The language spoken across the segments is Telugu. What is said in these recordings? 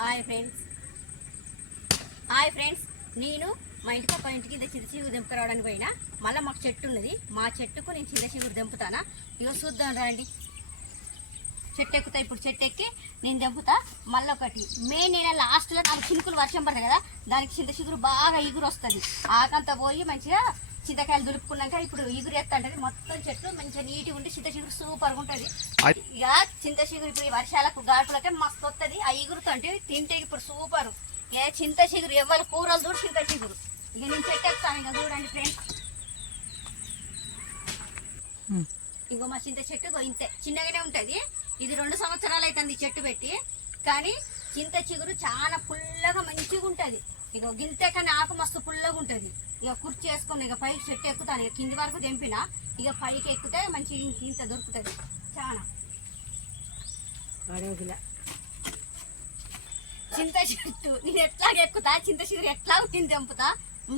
హాయ్ ఫ్రెండ్స్ నేను మా ఇంటి పక్క ఇంటికి ఇంత చింత చిగురు దింపుకురావడానికి పోయినా. మళ్ళీ మాకు చెట్టు ఉన్నది, మా చెట్టుకు నేను చింత చిగురు దింపుతానా. ఇగో చూద్దాం రండి. చెట్టు ఎక్కుతా, ఇప్పుడు చెట్టు ఎక్కి నేను దింపుతా. మళ్ళీ ఒకటి మే నెల లాస్ట్లో నాకు చినుకులు వర్షం పడుతుంది కదా, దానికి చింత చిగురు బాగా ఇగురు వస్తుంది. ఆకంతా పోయి మంచిగా చింతకాయలు దులుపుకున్నాక ఇప్పుడు ఇగురు ఎత్తంటది. మొత్తం చెట్లు మంచిగా నీట్గా ఉండి చింత చిగురు సూపర్గా ఉంటుంది. ఇక చింత చిగురు ఇప్పుడు ఈ వర్షాలకు గాడుపులకే మస్తు వస్తుంది. ఆ ఇగురుతో అంటే తింటే ఇప్పుడు సూపరు. ఏ చింత చిగురు ఎవరు కూరలు చూడు చింత చిగురు. ఇక నేను చెట్టు ఎక్కుతాను. ఇక చూడండి ఫ్రెండ్స్, ఇంకో మా చింత చెట్టు ఇంతే చిన్నగానే ఉంటుంది. ఇది 2 సంవత్సరాలు అవుతుంది చెట్టు పెట్టి, కానీ చింత చిగురు చాలా పుల్లగా మంచిగా ఉంటుంది. ఇక గింతే కానీ ఆకు మస్తు పుల్లగా ఉంటుంది. ఇక కుర్చీ వేసుకొని ఇక పైకి చెట్టు ఎక్కుతాను. ఇక కింది వరకు తెంపిన, ఇక పైకి ఎక్కితే మంచి ఇంత దొరుకుతుంది. చాలా చింత చెట్టు నేను ఎట్లాగ ఎక్కుతా, చింత చిగురు ఎట్లా తిని తెంపుతా.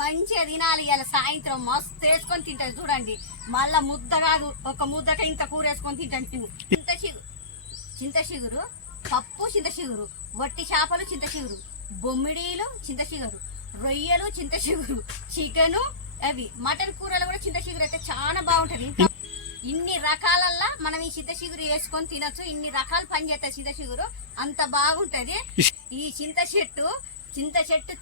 మంచిగా తినాలి. ఇలా సాయంత్రం మస్తు వేసుకొని తింటాను చూడండి. మళ్ళా ముద్ద కాదు, ఒక ముద్దక ఇంత కూర వేసుకొని తింటాను. చింత చిగురు పప్పు, చింత చిగురు వట్టి చేపలు, చింత చిగురు బొమ్మిడీలు, చింత చిగురు రొయ్యలు, చింత చిగురు చికెను, అవి మటన్ కూరలు కూడా చింత చిగురు అయితే చాలా బాగుంటది. ఇన్ని రకాలల్లా మనం ఈ చింత చిగురు వేసుకొని తినొచ్చు. ఇన్ని రకాలు పని చేస్తాయి చింత చిగురు, అంత బాగుంటది. ఈ చింత చెట్టు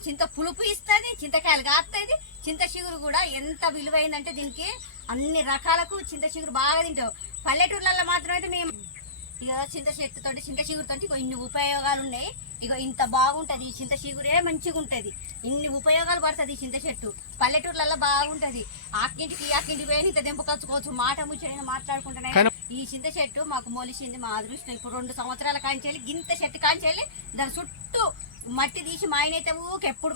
చింత పులుపు ఇస్తుంది, చింతకాయలు కాస్తుంది. చింత చిగురు కూడా ఎంత విలువైందంటే దీనికి అన్ని రకాలకు చింత చిగురు బాగా తింటావు. పల్లెటూర్లలో మాత్రం అయితే మేము ఇక చింత చెట్టుతోటి చింత చిగురుతో ఇన్ని ఉపయోగాలు ఉన్నాయి. ఇక ఇంత బాగుంటది ఈ చింత చిగురే మంచిగా ఉంటది. ఇన్ని ఉపయోగాలు పడుతుంది ఈ చింత చెట్టు. పల్లెటూర్లలో బాగుంటది. ఆకింటికి పోయి ఇంత దెంపకొచ్చుకోవచ్చు, మాట ముచ్చైనా మాట్లాడుకుంటున్నాయి. ఈ చింత చెట్టు మాకు మొలిసింది, మా అదృష్టం. ఇప్పుడు 2 సంవత్సరాల కాంచేయాలి గింత చెట్టు కాంచేయాలి. దాని చుట్టూ మట్టి తీసి మా ఆయన అయితే ఊకే ఎప్పుడు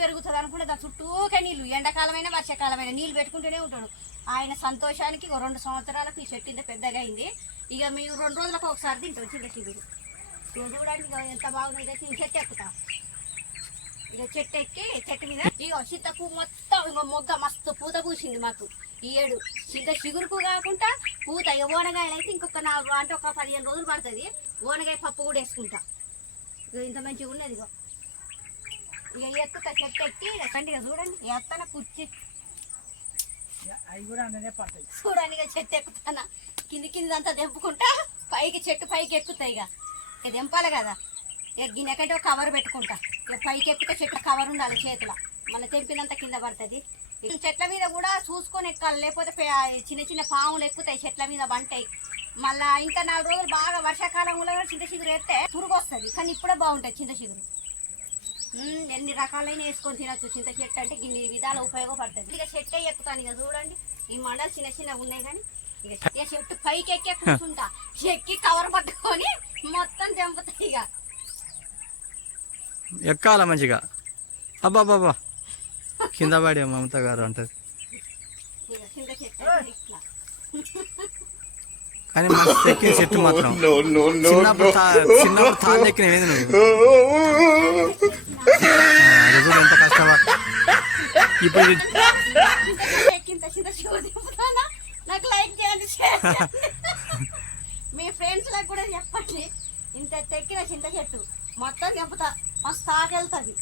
పెరుగుతుంది అనుకుంటే దాని చుట్టూకే నీళ్ళు, ఎండాకాలమైనా వర్షాకాలమైనా నీళ్ళు పెట్టుకుంటూనే ఉంటాడు. ఆయన సంతోషానికి 2 సంవత్సరాలకు ఈ చెట్టు ఇంత పెద్దగా అయింది. ఇక మేము 2 రోజులకు ఒకసారి తింటాం చింత చిగురు. ఇక చూడండి ఇక ఎంత బాగుంది. చెట్టు ఎక్కుతా. ఇక చెట్టు ఎక్కి చెట్టు మీద ఇక చింత పువ్వు మొత్తం ఇక మొగ్గ మస్తు పూత పూసింది మాకు ఈ ఏడు. చింత చిగురుకు కాకుండా పూత. ఇక ఓనగాయలు అయితే ఇంకొక 4 అంటే ఒక 15 రోజులు పడుతుంది. ఓనగాయ పప్పు కూడా వేసుకుంటా. ఇక ఇంత మంచిగా ఉన్నది. ఇక ఎక్కుతా చెట్టు ఎక్కి కంటిగా చూడండి. ఎత్తన కుర్చీ చూడండి. ఇక చెట్టు ఎక్కుతానా, కింది అంతా తెంపుకుంటా చెట్టు పైకి ఎక్కుతాయి. ఇక తెంపాలి కదా. ఇక గిన్నెకంటే ఒక కవర్ పెట్టుకుంటా. ఇక పైకి ఎక్కితే చెట్టు కవర్ ఉండాలి చేతిలో, మళ్ళీ తెంపినంత కింద పడుతుంది. చెట్ల మీద కూడా చూసుకొని ఎక్కాలి, లేకపోతే చిన్న పాములు ఎక్కుతాయి చెట్ల మీద బంటాయి. మళ్ళీ ఇంకా 4 రోజులు బాగా వర్షాకాలంలో కూడా చింత చిగురు వేస్తే పురుగు వస్తుంది. కానీ ఇప్పుడే బాగుంటుంది చింత చిగురు. ఎన్ని రకాలైన వేసుకొని తినచ్చు. చింత చెట్టు అంటే ఇన్ని విధాలు ఉపయోగపడుతుంది. ఇక చెట్టే ఎక్కుతాను. ఇక చూడండి ఈ మండలు చిన్న ఉన్నాయి, కానీ ఇక చెట్టు పైకి ఎక్కే కూర్చుంటా. ఎక్కి కవర్ పట్టుకొని మొత్తం తెంపుతాయి. ఇక ఎక్కాల మంచిగా. అబ్బాబాబా కింద పడే మమత గారు అంటది. చింత చెట్టు ఇట్లా కానీ మస్తు ఎక్కిన చెట్టు మాత్రం. చిన్నప్పుడు తాళ్ళు ఎక్కినవేది నువ్వు. ఎంత కష్టమా ఇప్పుడు. నాకు లైక్ చేయండి, మీ ఫ్రెండ్స్ లకు కూడా చెప్పండి. ఇంత ఎక్కిన చింత చెట్టు మొత్తం తెంపుతా. మస్తు తాకెళ్తుంది.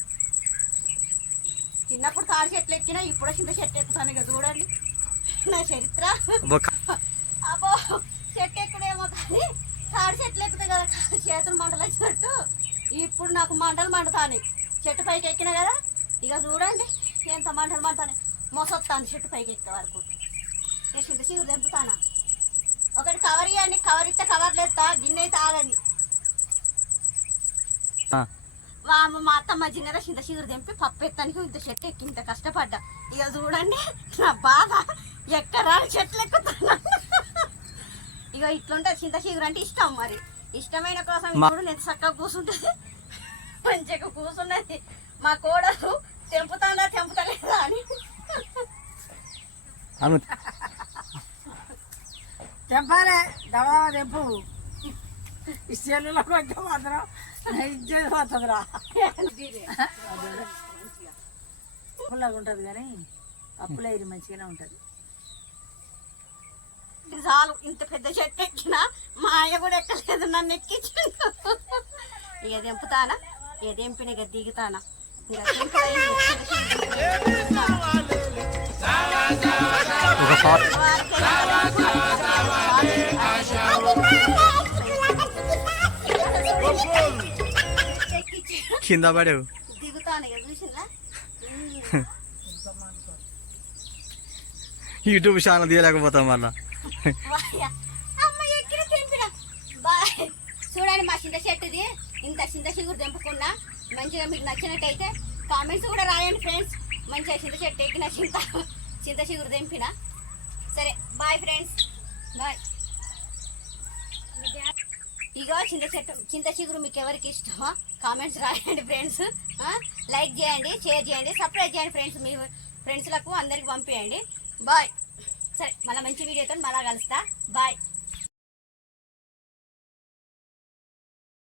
చిన్నప్పుడు తాడి చెట్లు ఎక్కినా, ఇప్పుడు చింత చెట్టు ఎక్కుతాను. ఇక చూడండి నా చరిత్ర. అబ్బో చెట్టు ఎక్కుడేమో కానీ తాడి చెట్లు ఎక్కుతాయి కదా, చేతులు మంటలు వచ్చినట్టు ఇప్పుడు నాకు మంటలు మండుతాను. చెట్టు పైకి ఎక్కినా కదా, ఇక చూడండి ఎంత మంటలు మండుతాను. మోసొస్తాను చెట్టు పైకి ఎక్కే వరకు. నేను చింత చిగురు తెంపుతానా. ఒకటి కవర్ ఇవ్వండి, కవర్ ఇస్తే కవర్ లేస్తా. గిన్నె అయితే ఆగది. మా అత్తమ్మ జిన్నర చింత చిగురు తెంపి పప్పు ఎత్తానికి ఇంత చెట్టు ఎక్కి ఇంత కష్టపడ్డా. ఇక చూడండి నా బాధ. ఎక్కరా చెట్లు ఎక్కుతున్నా. ఇక ఇట్లుంటుంది చింత చిగురు అంటే ఇష్టం. మరి ఇష్టమైన కోసం ఇప్పుడు నేను చక్కగా కూర్చుంటుంది, మంచిగా కూర్చున్నది. మా కోడలు తెంపుతలేదా అని తెంపాలే. దవదవ తెంపు. ఈ సెల్లులో కొంచెం మాత్రం ఇచ్చేది పోతుందిరా. పుల్లగా ఉంటుంది కానీ అప్పులే ఇది మంచిగానే ఉంటుంది. చాలు ఇంత పెద్ద చెట్టు ఎక్కినా మా అయ్య కూడా ఎక్కలేదు, నన్ను ఎక్కించు. ఇక దింపుతానా ఇక దింపిన ఇక దిగుతానా ఇక దింపుడు అయింది. ఒక పాట కింద పడావు. దిగుతాను ఇక చూసిందా యూట్యూబ్ ఛానల్ తీయలేకపోతాం మళ్ళా. అమ్మ ఎక్కిన తెంపిన బాయ్. చూడండి మా చింత చెట్టుది ఇంత చింత చిగురు తెంపుకున్నా. మంచిగా మీకు నచ్చినట్టయితే కామెంట్స్ కూడా రాయండి ఫ్రెండ్స్. మంచిగా చింత చెట్టు ఎక్కిన చింత చిగురు తెంపిన. సరే బాయ్ ఫ్రెండ్స్ బాయ్. ఇగో చింత చిగురు మీకు ఎవరికి ఇష్టమో కామెంట్స్ రాయండి ఫ్రెండ్స్. లైక్ చేయండి, షేర్ చేయండి, సబ్స్క్రైబ్ చేయండి ఫ్రెండ్స్. మీ ఫ్రెండ్స్లకు అందరికి పంపించండి. బాయ్. సరే మళ్ళీ మంచి వీడియోతో మళ్ళా కలుస్తా. బాయ్.